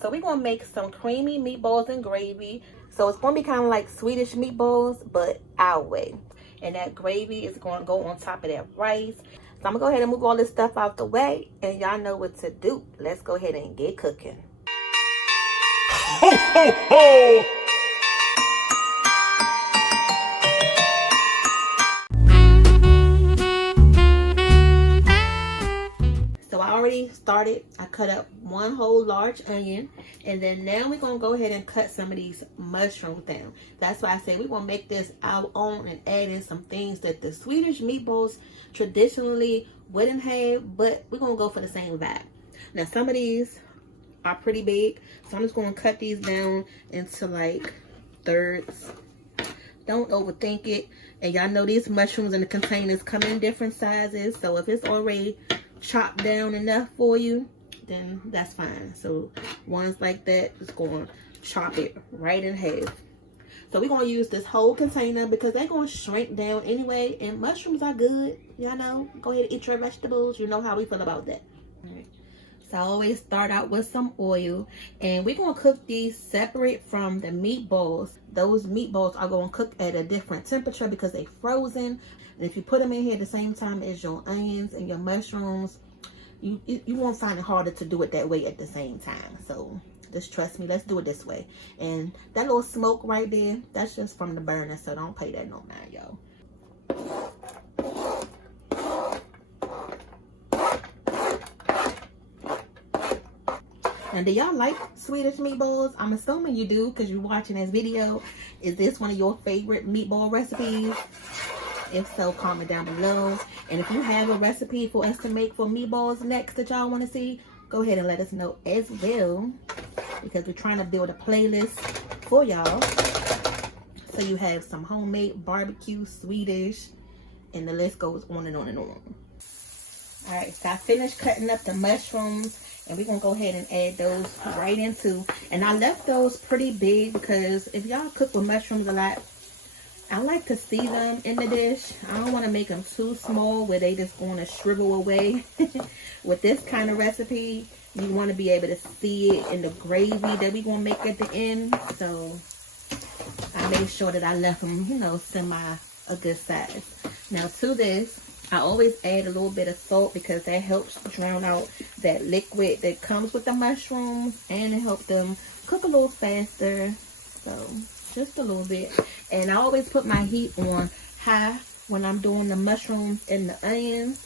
So we're gonna make some creamy meatballs and gravy. So it's gonna be kind of like Swedish meatballs, but our way. And that gravy is gonna go on top of that rice. So I'm gonna go ahead and move all this stuff out the way, and y'all know what to do. Let's go ahead and get cooking. Ho, ho, ho! So I already started. I cut up one whole large onion, and then now we're gonna go ahead and cut some of these mushrooms down. That's why I say we're gonna make this our own and add in some things that the Swedish meatballs traditionally wouldn't have, but we're gonna go for the same vibe. Now some of these are pretty big, so I'm just gonna cut these down into like thirds. Don't overthink it. And y'all know these mushrooms in the containers come in different sizes, so if it's already chopped down enough for you, then that's fine. So ones like that, just going to chop it right in half. So we're going to use this whole container because they're going to shrink down anyway, and mushrooms are good. Y'all know, go ahead and eat your vegetables. You know how we feel about that. All right. So I always start out with some oil, and we're going to cook these separate from the meatballs. Those meatballs are going to cook at a different temperature because they're frozen. And if you put them in here at the same time as your onions and your mushrooms, you won't find it harder to do it that way at the same time. So just trust me, let's do it this way. And that little smoke right there, that's just from the burner, so don't pay that no mind, y'all. And do y'all like Swedish meatballs? I'm assuming you do because you're watching this video. Is this one of your favorite meatball recipes? If so, comment down below. And if you have a recipe for us to make for meatballs next that y'all want to see, go ahead and let us know as well, because we're trying to build a playlist for y'all. So you have some homemade barbecue, Swedish, and the list goes on and on and on. Alright, so I finished cutting up the mushrooms, and we're going to go ahead and add those right into. And I left those pretty big because if y'all cook with mushrooms a lot, I like to see them in the dish. I don't want to make them too small where they just going to shrivel away. With this kind of recipe, you want to be able to see it in the gravy that we're going to make at the end. So I made sure that I left them, you know, a good size. Now to this, I always add a little bit of salt because that helps drown out that liquid that comes with the mushrooms, and it helps them cook a little faster. So just a little bit. And I always put my heat on high when I'm doing the mushrooms and the onions.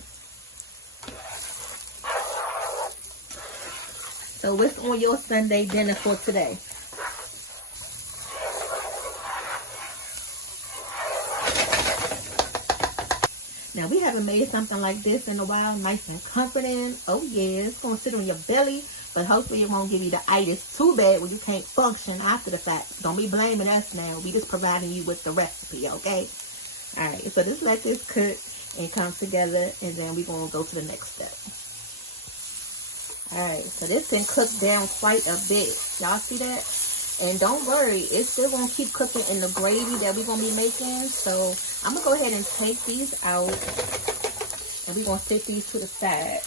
So what's on your Sunday dinner for today? Now we haven't made something like this in a while, nice and comforting. Oh yeah, it's gonna sit on your belly, but hopefully it won't give you the itis too bad where you can't function after the fact. Don't be blaming us now. We just providing you with the recipe, okay? All right, so just let this cook and come together, and then we're gonna go to the next step. All right, so this can cook down quite a bit. Y'all see that? And don't worry, it's still going to keep cooking in the gravy that we're going to be making. So I'm going to go ahead and take these out, and we're going to set these to the side.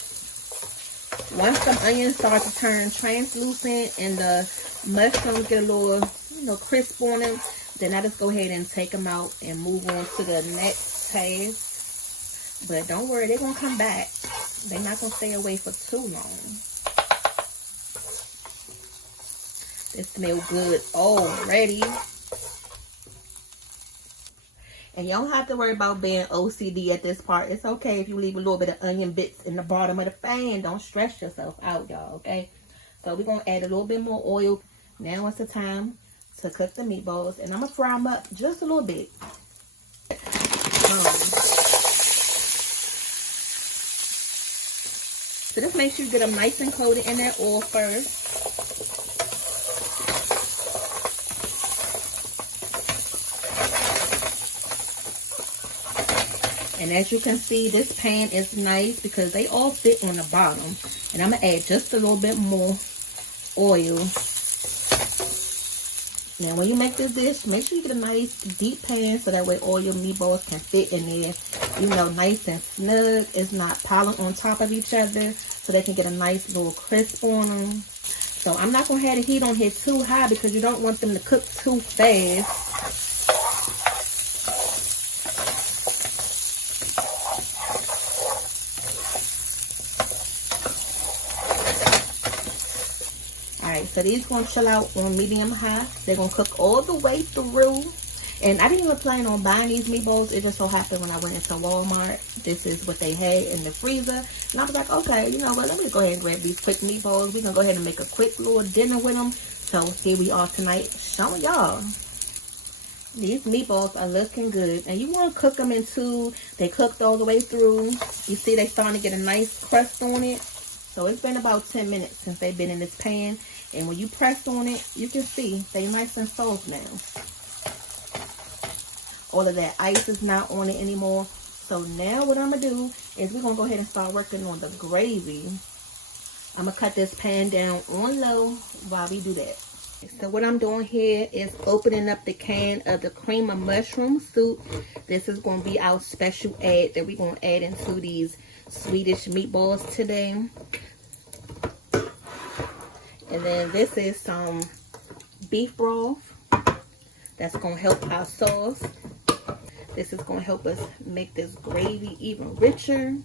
Once the onions start to turn translucent and the mushrooms get a little, you know, crisp on them, then I just go ahead and take them out and move on to the next task. But don't worry, they're going to come back. They're not going to stay away for too long. It smells good already. And you don't have to worry about being OCD at this part. It's okay if you leave a little bit of onion bits in the bottom of the pan. Don't stress yourself out, y'all, okay? So we're going to add a little bit more oil. Now it's the time to cook the meatballs. And I'm going to fry them up just a little bit. So just make sure you get them nice and coated in that oil first. And as you can see, this pan is nice because they all fit on the bottom. And I'm going to add just a little bit more oil. Now, when you make this dish, make sure you get a nice deep pan so that way all your meatballs can fit in there. You know, nice and snug. It's not piling on top of each other, so they can get a nice little crisp on them. So I'm not going to have the heat on here too high because you don't want them to cook too fast. Alright, so these going to chill out on medium high. They're going to cook all the way through. And I didn't even plan on buying these meatballs. It just so happened when I went into Walmart, this is what they had in the freezer. And I was like, okay, you know what, let me go ahead and grab these quick meatballs. We're going to go ahead and make a quick little dinner with them. So here we are tonight showing y'all. These meatballs are looking good. And you want to cook them into, they cooked all the way through. You see they starting to get a nice crust on it. So it's been about 10 minutes since they've been in this pan. And when you press on it, you can see they nice and soft now. All of that ice is not on it anymore. So now what I'm going to do is we're going to go ahead and start working on the gravy. I'm going to cut this pan down on low while we do that. So what I'm doing here is opening up the can of the cream of mushroom soup. This is going to be our special add that we're going to add into these Swedish meatballs today. And then this is some beef broth. That's going to help our sauce. This is going to help us make this gravy even richer.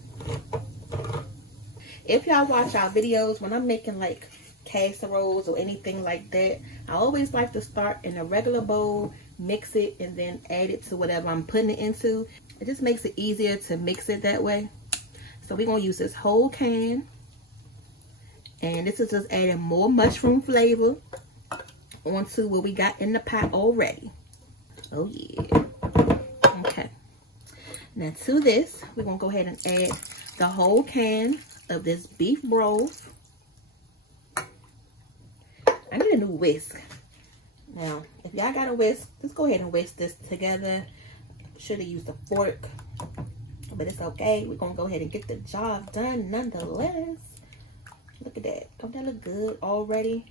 If y'all watch our videos, when I'm making like casseroles or anything like that, I always like to start in a regular bowl, mix it, and then add it to whatever I'm putting it into. It just makes it easier to mix it that way. So we're going to use this whole can. And this is just adding more mushroom flavor onto what we got in the pot already. Oh yeah. Okay. Now to this, we're going to go ahead and add the whole can of this beef broth. I need a new whisk. Now, if y'all got a whisk, just go ahead and whisk this together. Should have used a fork, but it's okay. We're going to go ahead and get the job done nonetheless. Look at that. Don't that look good already?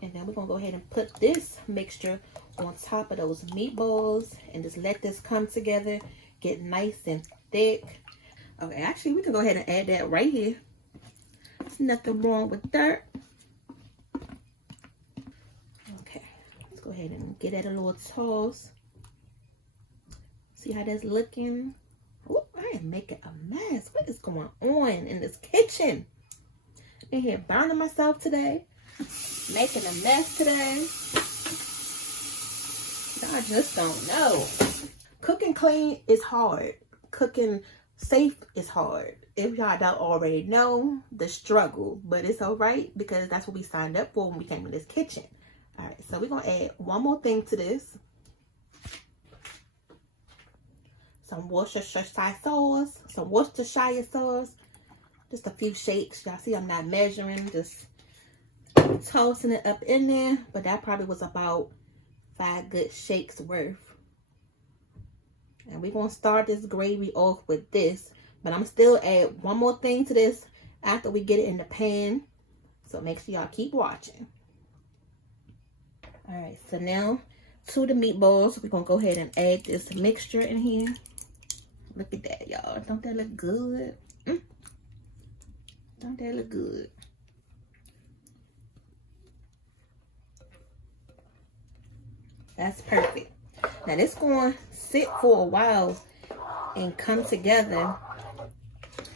And then we're going to go ahead and put this mixture on top of those meatballs and just let this come together, get nice and thick. Okay, actually, we can go ahead and add that right here. There's nothing wrong with that. Okay, let's go ahead and get that a little toss. See how that's looking? Oh, I am making a mess. What is going on in this kitchen? In here burning myself today. Making a mess today. I just don't know. Cooking clean is hard. Cooking safe is hard. If y'all don't already know the struggle, but it's all right because that's what we signed up for when we came in this kitchen. All right, so we're gonna add one more thing to this. Some Worcestershire sauce, some Worcestershire sauce. Just a few shakes. Y'all see I'm not measuring, just tossing it up in there, but that probably was about 5 good shakes worth. And we're going to start this gravy off with this, but I'm still add one more thing to this after we get it in the pan. So make sure y'all keep watching. All right, so now to the meatballs, we're going to go ahead and add this mixture in here. Look at that, y'all. Don't that look good? Don't that look good? That's perfect. Now this going to sit for a while and come together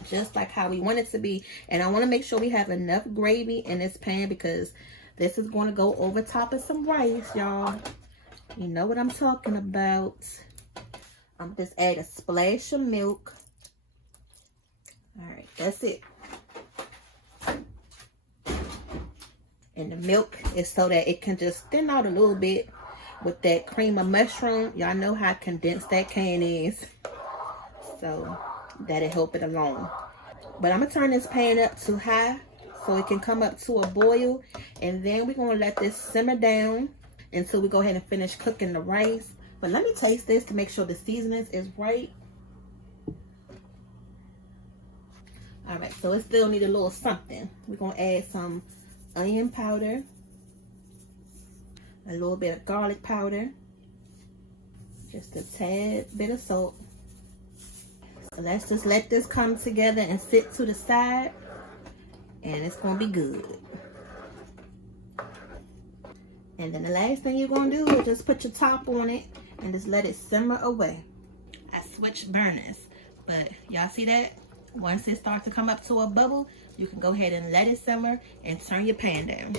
just like how we want it to be. And I want to make sure we have enough gravy in this pan because this is going to go over top of some rice, y'all. You know what I'm talking about. I'm just add a splash of milk. All right, that's it. And the milk is so that it can just thin out a little bit with that cream of mushroom. Y'all know how condensed that can is. So that'll help it along. But I'm going to turn this pan up to high so it can come up to a boil. And then we're going to let this simmer down until we go ahead and finish cooking the rice. But let me taste this to make sure the seasonings is right. All right, so it still need a little something. We're going to add some onion powder, a little bit of garlic powder, just a tad bit of salt. So let's just let this come together and sit to the side, and it's going to be good. And then the last thing you're gonna do is just put your top on it and just let it simmer away. I switched burners, but y'all see that? Once it starts to come up to a bubble, you can go ahead and let it simmer and turn your pan down.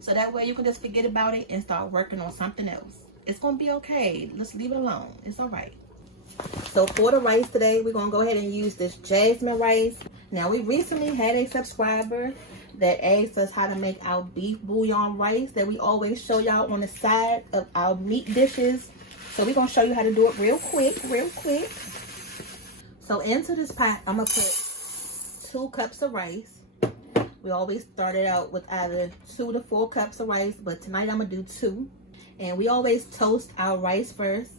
So that way you can just forget about it and start working on something else. It's gonna be okay. Let's leave it alone. It's all right. So for the rice today, we're gonna go ahead and use this jasmine rice. Now we recently had a subscriber that asked us how to make our beef bouillon rice that we always show y'all on the side of our meat dishes. So we're gonna show you how to do it real quick. So into this pot, I'm gonna put 2 cups of rice. We always started out with either 2 to 4 cups of rice, but tonight I'm gonna do 2. And we always toast our rice first.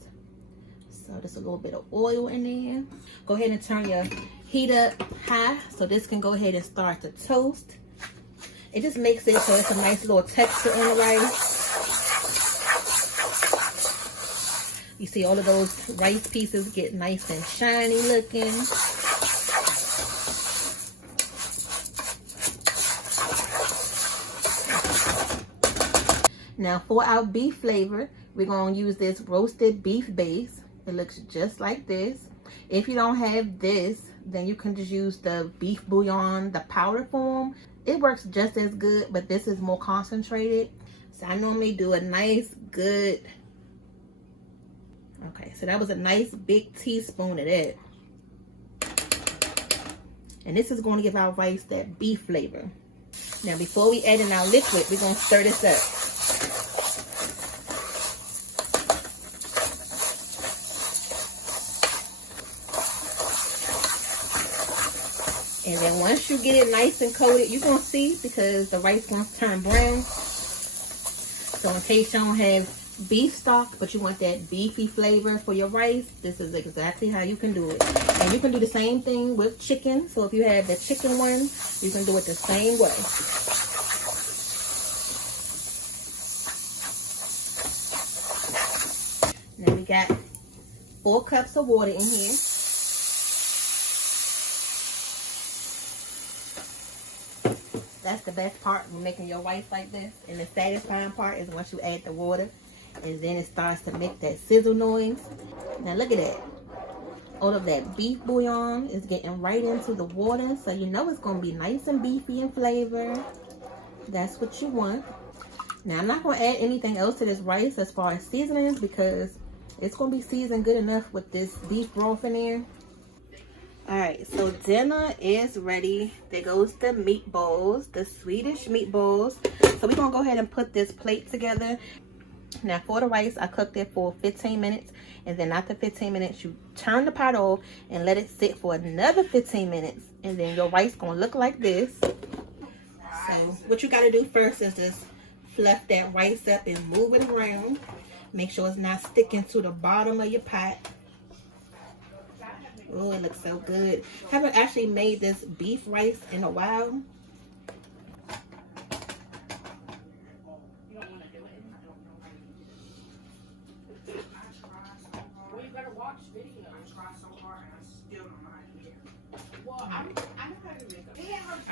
So just a little bit of oil in there. Go ahead and turn your heat up high so this can go ahead and start to toast. It just makes it so it's a nice little texture on the rice. You see all of those rice pieces get nice and shiny looking. Now for our beef flavor, we're going to use this roasted beef base. It looks just like this. If you don't have this, then you can just use the beef bouillon, the powder form. It works just as good, but this is more concentrated. So I normally do a nice good, okay, so that was a nice big teaspoon of that. And this is going to give our rice that beef flavor. Now before we add in our liquid, we're going to stir this up. And then once you get it nice and coated, you're going to see, because the rice is going to turn brown. So in case you don't have beef stock, but you want that beefy flavor for your rice, this is exactly how you can do it. And you can do the same thing with chicken. So if you have the chicken one, you can do it the same way. Now we got 4 cups of water in here. That's the best part when making your rice like this. And the satisfying part is once you add the water and then it starts to make that sizzle noise. Now look at that. All of that beef bouillon is getting right into the water. So you know it's going to be nice and beefy in flavor. That's what you want. Now I'm not going to add anything else to this rice as far as seasonings, because it's going to be seasoned good enough with this beef broth in there. Alright, so dinner is ready. There goes the meatballs, the Swedish meatballs. So we're going to go ahead and put this plate together. Now for the rice, I cooked it for 15 minutes. And then after 15 minutes, you turn the pot off and let it sit for another 15 minutes. And then your rice going to look like this. So what you got to do first is just fluff that rice up and move it around. Make sure it's not sticking to the bottom of your pot. Oh, it looks so good. Haven't actually made this beef rice in a while.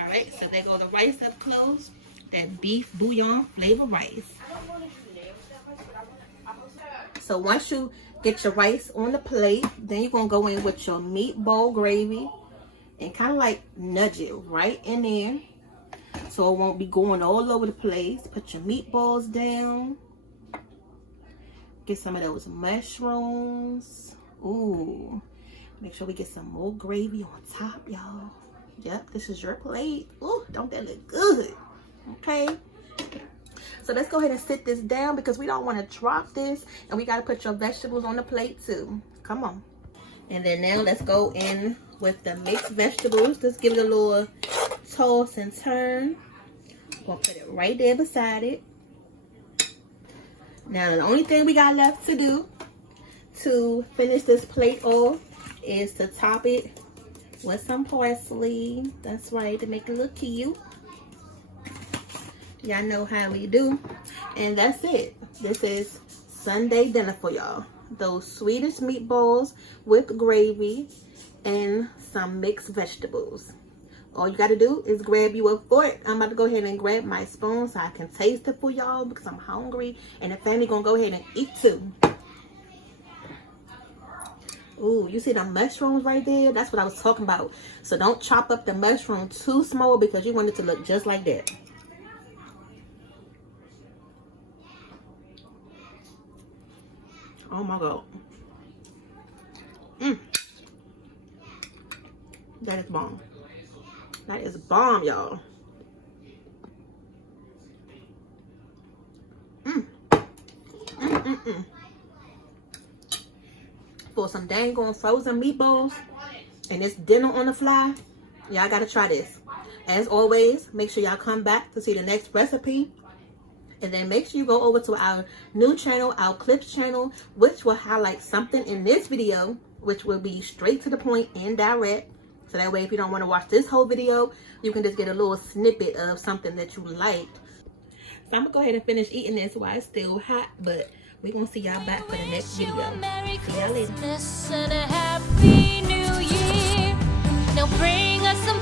Alright, so there go the rice up close. That beef bouillon flavor rice. So once you get your rice on the plate, then you're going to go in with your meatball gravy and kind of like nudge it right in there so it won't be going all over the place. Put your meatballs down. Get some of those mushrooms. Ooh. Make sure we get some more gravy on top, y'all. Yep, this is your plate. Ooh, don't that look good? Okay. So let's go ahead and sit this down because we don't want to drop this. And we got to put your vegetables on the plate too. Come on. And then now let's go in with the mixed vegetables. Just give it a little toss and turn. We'll put it right there beside it. Now the only thing we got left to do to finish this plate off is to top it with some parsley. That's right, to make it look cute. Y'all know how we do. And that's it. This is Sunday dinner for y'all. Those Swedish meatballs with gravy and some mixed vegetables. All you gotta do is grab you a fork. I'm about to go ahead and grab my spoon so I can taste it for y'all because I'm hungry. And the family gonna go ahead and eat too. Ooh, you see the mushrooms right there? That's what I was talking about. So don't chop up the mushroom too small because you want it to look just like that. Oh my God. That is bomb. That is bomb, y'all. For some dang on frozen meatballs and it's dinner on the fly, y'all gotta try this. As always, make sure y'all come back to see the next recipe. And then make sure you go over to our new channel, our clips channel, which will highlight something in this video, which will be straight to the point and direct. So that way, if you don't want to watch this whole video, you can just get a little snippet of something that you liked. So I'm going to go ahead and finish eating this while it's still hot, but we're going to see y'all back for the next video. See y'all later. And a happy new year. Now bring us some